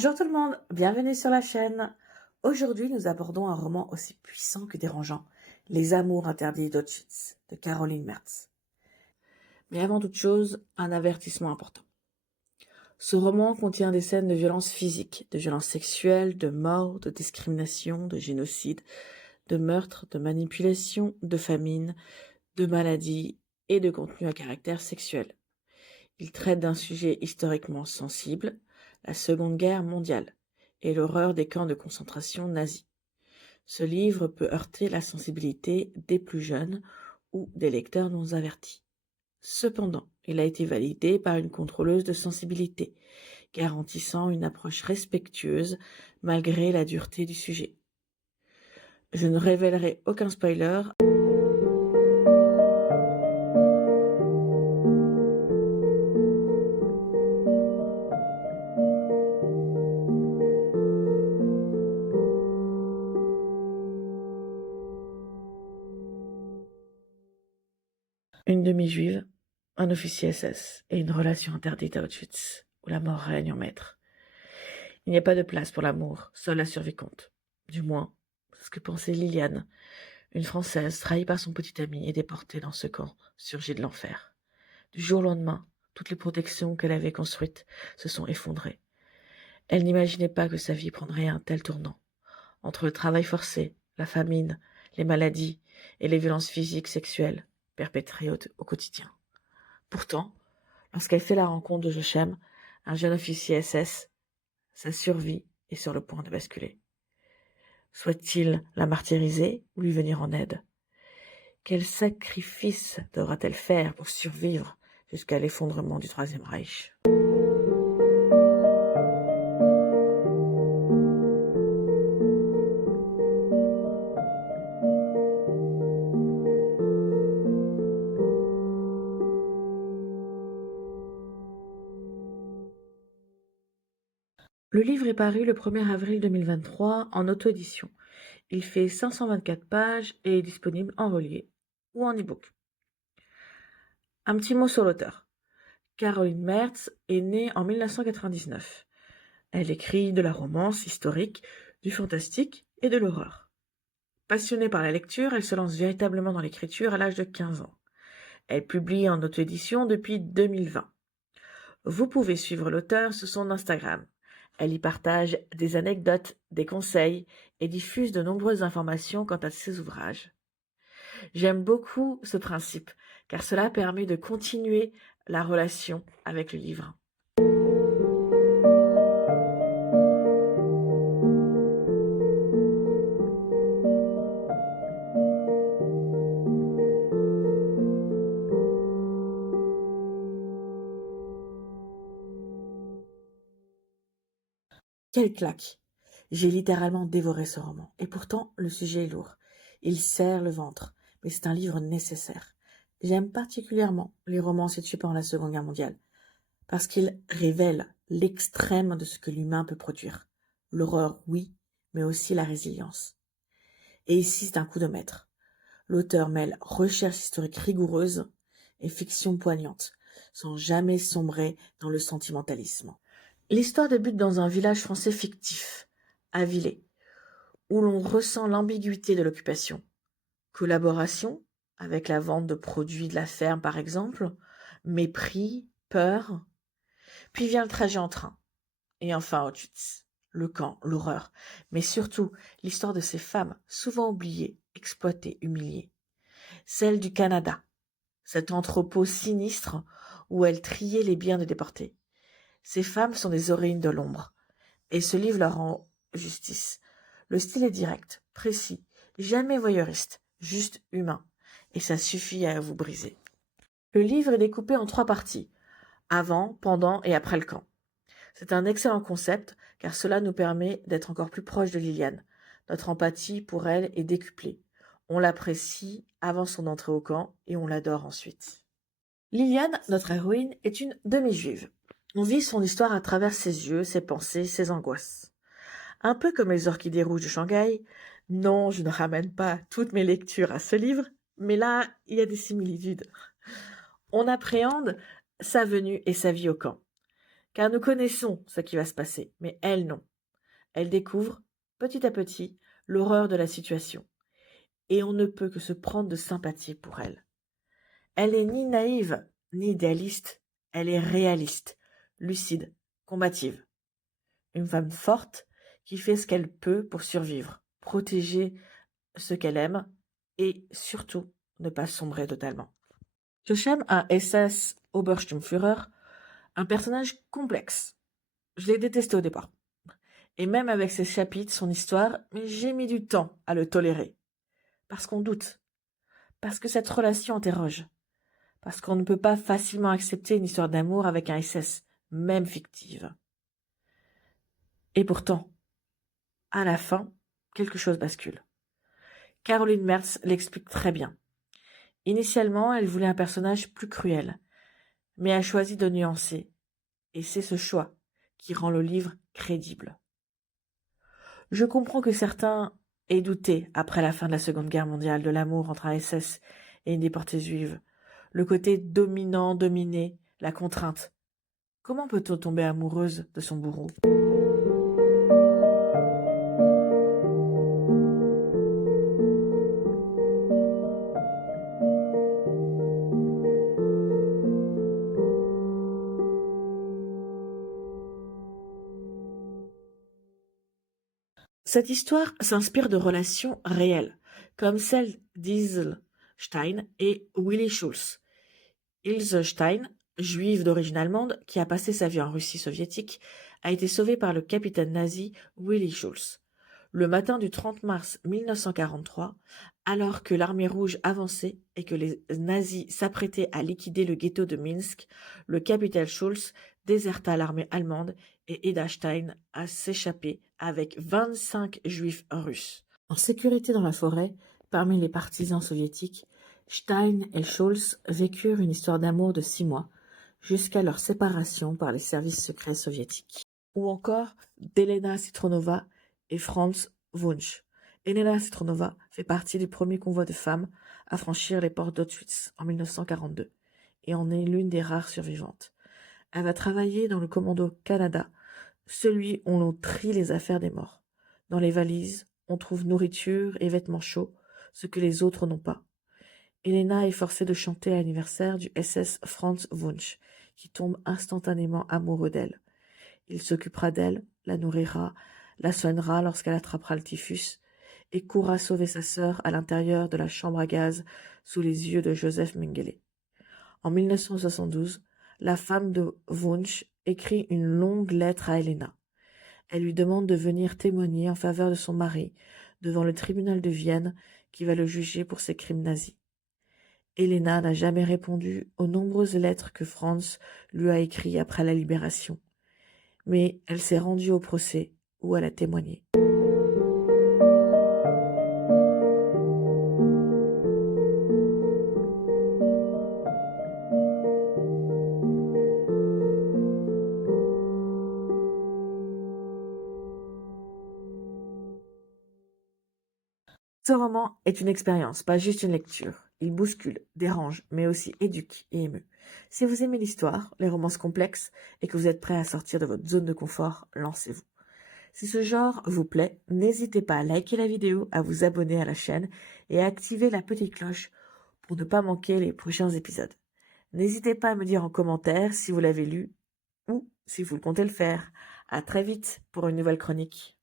Bonjour tout le monde, bienvenue sur la chaîne. Aujourd'hui, nous abordons un roman aussi puissant que dérangeant, Les Amours interdits d'Auschwitz, de Caroline Mertz. Mais avant toute chose, un avertissement important. Ce roman contient des scènes de violence physique, de violence sexuelle, de mort, de discrimination, de génocide, de meurtre, de manipulation, de famine, de maladie et de contenu à caractère sexuel. Il traite d'un sujet historiquement sensible, la Seconde Guerre mondiale, et l'horreur des camps de concentration nazis. Ce livre peut heurter la sensibilité des plus jeunes ou des lecteurs non avertis. Cependant, il a été validé par une contrôleuse de sensibilité, garantissant une approche respectueuse malgré la dureté du sujet. Je ne révélerai aucun spoiler. Une demi-juive, un officier SS et une relation interdite à Auschwitz, où la mort règne en maître. Il n'y a pas de place pour l'amour, seule la survie compte. Du moins, c'est ce que pensait Liliane, une Française trahie par son petit ami et déportée dans ce camp surgi de l'enfer. Du jour au lendemain, toutes les protections qu'elle avait construites se sont effondrées. Elle n'imaginait pas que sa vie prendrait un tel tournant. Entre le travail forcé, la famine, les maladies et les violences physiques sexuelles perpétrées au quotidien. Pourtant, lorsqu'elle fait la rencontre de Jochem, un jeune officier SS, sa survie est sur le point de basculer. Souhaite-t-il la martyriser ou lui venir en aide? Quel sacrifice devra-t-elle faire pour survivre jusqu'à l'effondrement du Troisième Reich? Le livre est paru le 1er avril 2023 en auto-édition. Il fait 524 pages et est disponible en relié ou en e-book. Un petit mot sur l'auteur. Caroline Mertz est née en 1999. Elle écrit de la romance historique, du fantastique et de l'horreur. Passionnée par la lecture, elle se lance véritablement dans l'écriture à l'âge de 15 ans. Elle publie en auto-édition depuis 2020. Vous pouvez suivre l'auteur sur son Instagram. Elle y partage des anecdotes, des conseils et diffuse de nombreuses informations quant à ses ouvrages. J'aime beaucoup ce principe, car cela permet de continuer la relation avec le livre. Quelle claque! J'ai littéralement dévoré ce roman. Et pourtant, le sujet est lourd. Il serre le ventre, mais c'est un livre nécessaire. J'aime particulièrement les romans situés pendant la Seconde Guerre mondiale, parce qu'ils révèlent l'extrême de ce que l'humain peut produire. L'horreur, oui, mais aussi la résilience. Et ici, c'est un coup de maître. L'auteur mêle recherche historique rigoureuse et fiction poignante, sans jamais sombrer dans le sentimentalisme. L'histoire débute dans un village français fictif, Avillé, où l'on ressent l'ambiguïté de l'occupation. Collaboration, avec la vente de produits de la ferme par exemple, mépris, peur. Puis vient le trajet en train. Et enfin Auschwitz, le camp, l'horreur, mais surtout l'histoire de ces femmes souvent oubliées, exploitées, humiliées. Celle du Canada, cet entrepôt sinistre où elles triaient les biens des déportés. Ces femmes sont des héroïnes de l'ombre, et ce livre leur rend justice. Le style est direct, précis, jamais voyeuriste, juste humain, et ça suffit à vous briser. Le livre est découpé en 3 parties, avant, pendant et après le camp. C'est un excellent concept, car cela nous permet d'être encore plus proche de Liliane. Notre empathie pour elle est décuplée. On l'apprécie avant son entrée au camp, et on l'adore ensuite. Liliane, notre héroïne, est une demi-juive. On vit son histoire à travers ses yeux, ses pensées, ses angoisses. Un peu comme les orchidées rouges de Shanghai, non, je ne ramène pas toutes mes lectures à ce livre, mais là, il y a des similitudes. On appréhende sa venue et sa vie au camp. car nous connaissons ce qui va se passer, mais elle non. Elle découvre, petit à petit, l'horreur de la situation, et on ne peut que se prendre de sympathie pour elle. Elle n'est ni naïve, ni idéaliste, elle est réaliste, lucide, combative. Une femme forte qui fait ce qu'elle peut pour survivre, protéger ce qu'elle aime et surtout ne pas sombrer totalement. Jochem, un SS Obersturmführer, un personnage complexe. Je l'ai détesté au départ. Et même avec ses chapitres, son histoire, j'ai mis du temps à le tolérer. Parce qu'on doute. Parce que cette relation interroge. Parce qu'on ne peut pas facilement accepter une histoire d'amour avec un SS, même fictive. Et pourtant, à la fin, quelque chose bascule. Caroline Mertz l'explique très bien. Initialement, elle voulait un personnage plus cruel, mais a choisi de nuancer. Et c'est ce choix qui rend le livre crédible. Je comprends que certains aient douté, après la fin de la Seconde Guerre mondiale, de l'amour entre un SS et une déportée juive. Le côté dominant-dominé, la contrainte. Comment peut-on tomber amoureuse de son bourreau ? Cette histoire s'inspire de relations réelles, comme celle d'Ilse Stein et Willy Schulz. Ilse Stein, juive d'origine allemande qui a passé sa vie en Russie soviétique, a été sauvée par le capitaine nazi Willy Schulz. Le matin du 30 mars 1943, alors que l'armée rouge avançait et que les nazis s'apprêtaient à liquider le ghetto de Minsk, le capitaine Schulz déserta l'armée allemande et aida Stein à s'échapper avec 25 juifs russes. En sécurité dans la forêt, parmi les partisans soviétiques, Stein et Schulz vécurent une histoire d'amour de 6 mois, jusqu'à leur séparation par les services secrets soviétiques. Ou encore d'Elena Citronova et Franz Wunsch. Elena Citronova fait partie du premier convoi de femmes à franchir les portes d'Auschwitz en 1942 et en est l'une des rares survivantes. Elle va travailler dans le commando Canada, celui où l'on trie les affaires des morts. Dans les valises, on trouve nourriture et vêtements chauds, ce que les autres n'ont pas. Elena est forcée de chanter à l'anniversaire du SS Franz Wunsch, qui tombe instantanément amoureux d'elle. Il s'occupera d'elle, la nourrira, la soignera lorsqu'elle attrapera le typhus, et courra sauver sa sœur à l'intérieur de la chambre à gaz sous les yeux de Joseph Mengele. En 1972, la femme de Wunsch écrit une longue lettre à Elena. Elle lui demande de venir témoigner en faveur de son mari devant le tribunal de Vienne qui va le juger pour ses crimes nazis. Elena n'a jamais répondu aux nombreuses lettres que Franz lui a écrites après la libération, mais elle s'est rendue au procès où elle a témoigné. Ce roman est une expérience, pas juste une lecture. Il bouscule, dérange, mais aussi éduque et émeut. Si vous aimez l'histoire, les romances complexes, et que vous êtes prêt à sortir de votre zone de confort, lancez-vous. Si ce genre vous plaît, n'hésitez pas à liker la vidéo, à vous abonner à la chaîne et à activer la petite cloche pour ne pas manquer les prochains épisodes. N'hésitez pas à me dire en commentaire si vous l'avez lu ou si vous comptez le faire. À très vite pour une nouvelle chronique.